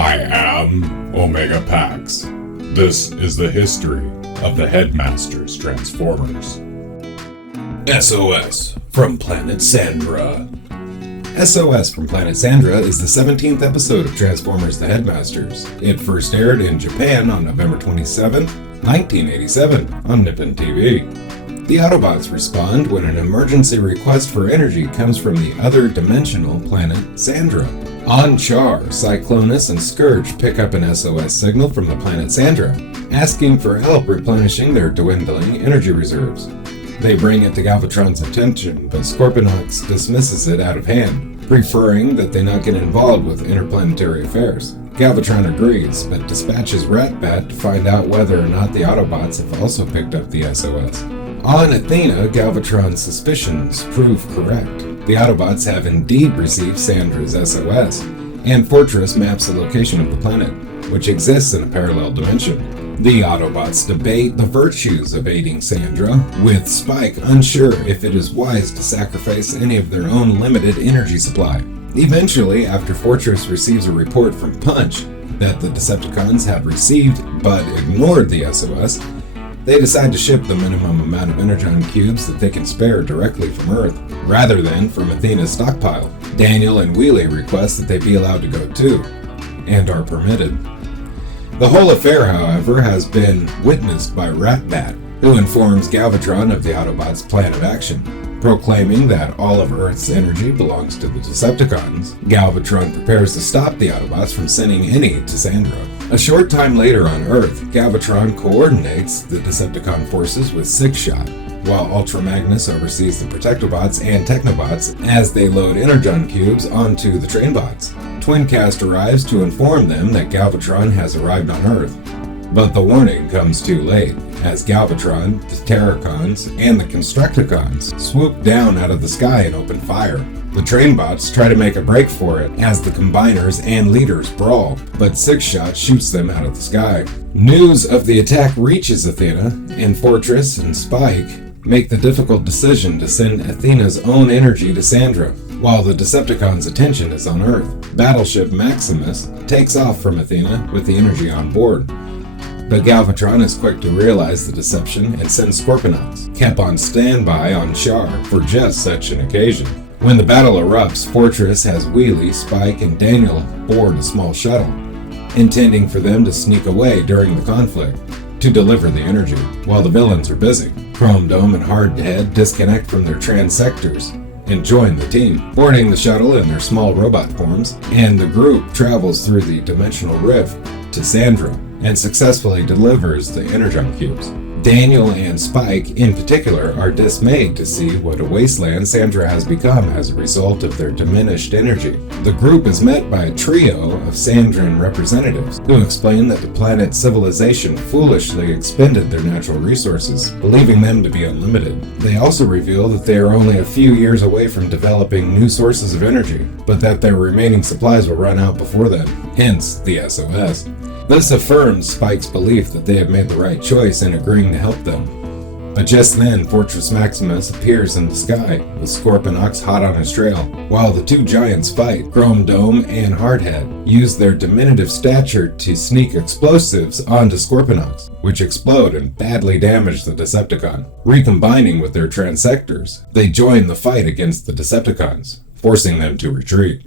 I am Omega Pax. This is the history of the Headmasters Transformers. SOS from Planet Sandra. SOS from Planet Sandra is the 17th episode of Transformers the Headmasters. It first aired in Japan on November 27, 1987 on Nippon TV. The Autobots respond when an emergency request for energy comes from the other dimensional planet Sandra. On Chaar, Cyclonus and Scourge pick up an SOS signal from the planet Sandra, asking for help replenishing their dwindling energy reserves. They bring it to Galvatron's attention, but Scorponok dismisses it out of hand, preferring that they not get involved with interplanetary affairs. Galvatron agrees, but dispatches Ratbat to find out whether or not the Autobots have also picked up the SOS. On Athena, Galvatron's suspicions prove correct. The Autobots have indeed received Sandra's SOS, and Fortress maps the location of the planet, which exists in a parallel dimension. The Autobots debate the virtues of aiding Sandra, with Spike unsure if it is wise to sacrifice any of their own limited energy supply. Eventually, after Fortress receives a report from Punch that the Decepticons have received but ignored the SOS, they decide to ship the minimum amount of energon cubes that they can spare directly from Earth, rather than from Athena's stockpile. Daniel and Wheelie request that they be allowed to go too, and are permitted. The whole affair, however, has been witnessed by Ratbat, who informs Galvatron of the Autobots' plan of action. Proclaiming that all of Earth's energy belongs to the Decepticons, Galvatron prepares to stop the Autobots from sending any to Sandra. A short time later on Earth, Galvatron coordinates the Decepticon forces with Six-Shot, while Ultra Magnus oversees the Protectobots and Technobots as they load Energon cubes onto the Trainbots. Twincast arrives to inform them that Galvatron has arrived on Earth, but the warning comes too late, as Galvatron, the Terracons, and the Constructicons swoop down out of the sky and open fire. The Trainbots try to make a break for it as the Combiners and Leaders brawl, but Six-Shot shoots them out of the sky. News of the attack reaches Athena, and Fortress and Spike make the difficult decision to send Athena's own energy to Sandra, while the Decepticons' attention is on Earth. Battleship Maximus takes off from Athena with the energy on board. But Galvatron is quick to realize the deception and sends Scorponok, kept on standby on Chaar for just such an occasion. When the battle erupts, Fortress has Wheelie, Spike, and Daniel board a small shuttle, intending for them to sneak away during the conflict to deliver the energy, while the villains are busy. Chrome Dome and Hardhead disconnect from their transectors and join the team, boarding the shuttle in their small robot forms, and the group travels through the dimensional rift to Sandra and successfully delivers the Energon cubes. Daniel and Spike, in particular, are dismayed to see what a wasteland Sandra has become as a result of their diminished energy. The group is met by a trio of Sandran representatives who explain that the planet's civilization foolishly expended their natural resources, believing them to be unlimited. They also reveal that they are only a few years away from developing new sources of energy, but that their remaining supplies will run out before then, hence the SOS. This affirms Spike's belief that they have made the right choice in agreeing to help them. But just then, Fortress Maximus appears in the sky, with Scorponok hot on his trail. While the two giants fight, Chrome Dome and Hardhead use their diminutive stature to sneak explosives onto Scorponok, which explode and badly damage the Decepticon. Recombining with their transectors, they join the fight against the Decepticons, forcing them to retreat.